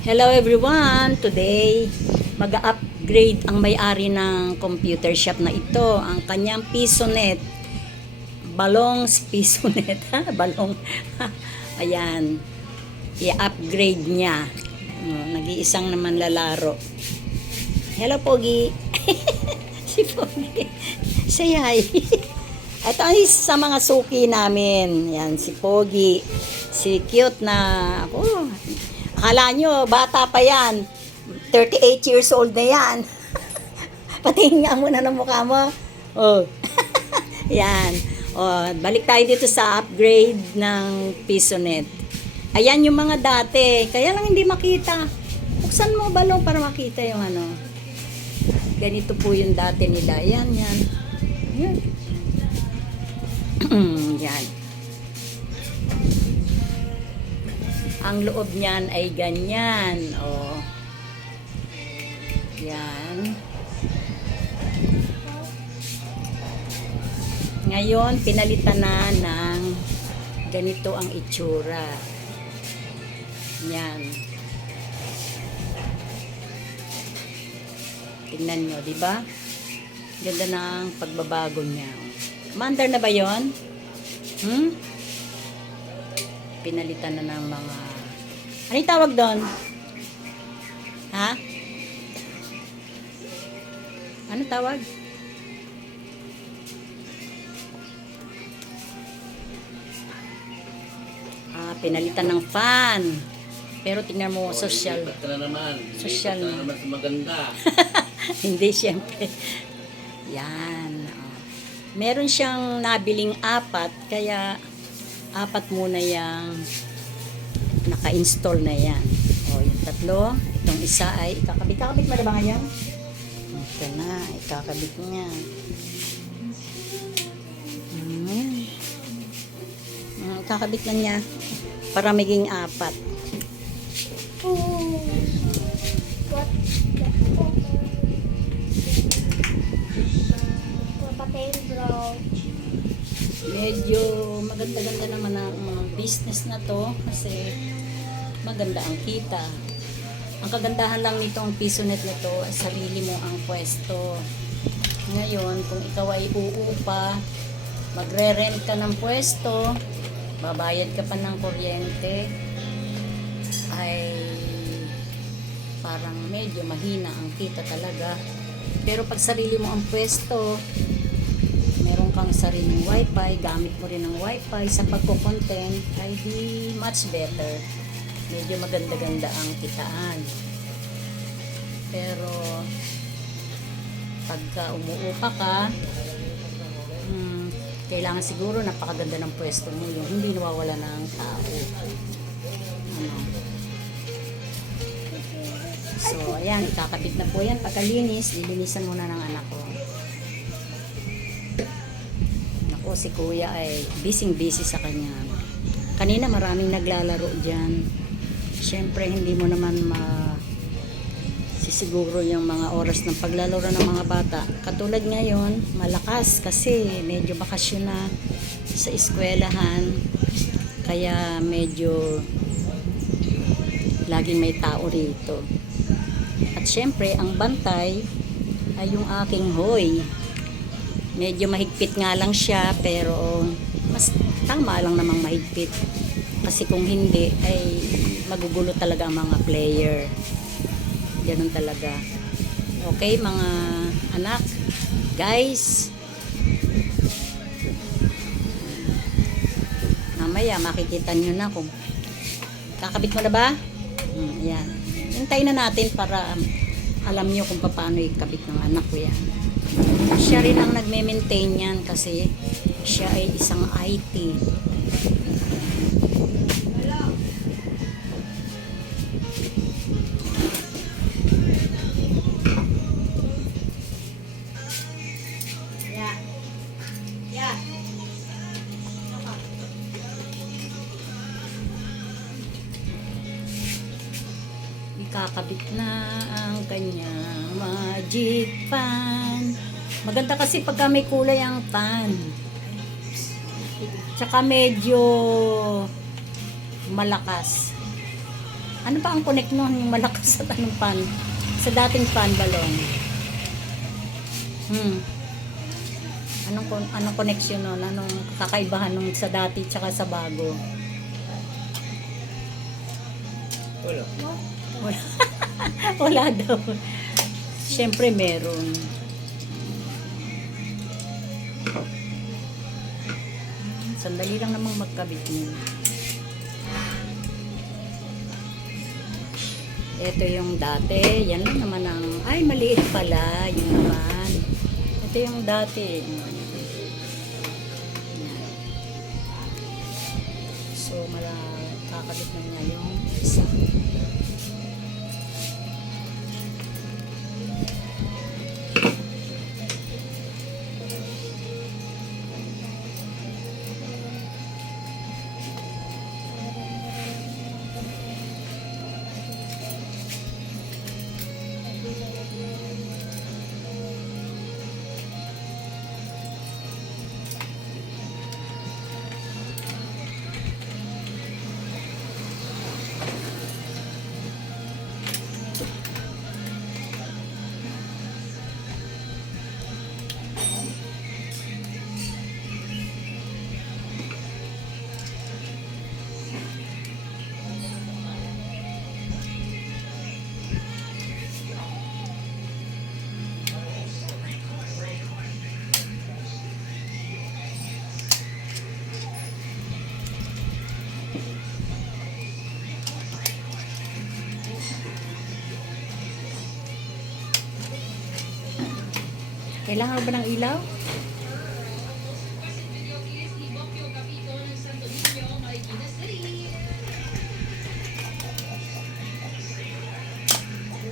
Hello everyone! Today, mag-upgrade ang may-ari ng computer shop na ito. Ang kanyang PisoNet. Balong's PisoNet. Balong. Ayan. I-upgrade niya. Nag-iisang naman lalaro. Hello Pogi! Si Pogi. Say hi. Ito ay sa mga suki namin. Yan, si Pogi. Si cute na ako. Akala nyo, bata pa yan. 38 years old na yan. Patingin nga muna ng mukha mo. Oh. Yan. Oh, balik tayo dito sa upgrade ng PisoNet. Ayan yung mga dati. Kaya lang hindi makita. Buksan mo balong para makita yung ano. Ganito po yung dati nila. Yan, yan. Yan. Yan. Ang loob niyan ay ganyan. Oh. Yan. Ngayon, pinalitan na ng ganito ang itsura. Yan. Tingnan nyo, di ba? Ganda ng pagbabago niya. Mandar na ba yon? Pinalitan na ng mga... Ano yung tawag doon? Ha? Ano tawag? Pinalitan ng fan. Pero tingnan mo, social. Social na. Maganda. Hindi, syempre. Yan. Meron siyang nabiling 4, kaya 4 muna yung naka-install na yan. O, yung 3. Itong isa ay ikakabit. Kakabit mo na ba ngayon? Ito na, ikakabit niya. Ikakabit na niya para maging 4. Medyo maganda-ganda naman ang mga business na to kasi maganda ang kita. Ang kagandahan lang nitong PisoNet na to ay sarili mo ang pwesto. Ngayon, kung ikaw ay uupa, magre-rent ka ng pwesto, babayad ka pa ng kuryente, ay parang medyo mahina ang kita talaga. Pero pag sarili mo ang pwesto, meron kang sariling wifi, gamit mo rin ang wifi sa pagko-content, ay di much better. Medyo maganda-ganda ang kitaan. Pero pagka umuupa ka, kailangan siguro napakaganda ng pwesto mo, yung hindi nawawala ng tao. So, ayan, ikakabit na po yan. Pagkalinis, lilinisan muna ng anak ko. Naku, si kuya ay busy sa kanya. Kanina maraming naglalaro dyan. Siyempre, hindi mo naman sisiguro yung mga oras ng paglalaro ng mga bata. Katulad ngayon, malakas kasi medyo bakasyon na sa eskwelahan. Kaya medyo laging may tao rito. At siyempre, ang bantay ay yung aking hoy. Medyo mahigpit nga lang siya, pero mas tama lang namang mahigpit. Kasi kung hindi, ay magugulo talaga ang mga player. Ganun talaga. Okay, mga anak, guys. Mamaya, makikita nyo na kung kakabit mo na ba? Yan. Hintayin na natin para alam nyo kung paano ikabit ng anak ko yan. Siya rin ang nagme-maintain yan kasi siya ay isang IT. Kakabit na ang kanyang magic fan. Maganda kasi pagka may kulay ang fan. Tsaka medyo malakas. Ano ba ang connect nun? Yung malakas sa tanong pan? Sa dating fan balong. Anong connection nun? Anong kakaibahan nung sa dati tsaka sa bago? Wala. Wala. Wala daw. Siyempre meron. Sandali lang namang magkabit niya. Ito yung dati. Yan lang naman ang... Ay, maliit pala. Yun naman. Ito yung dati. Yan. So, kakabit na niya yung isa. Kailangan ba ng ilaw?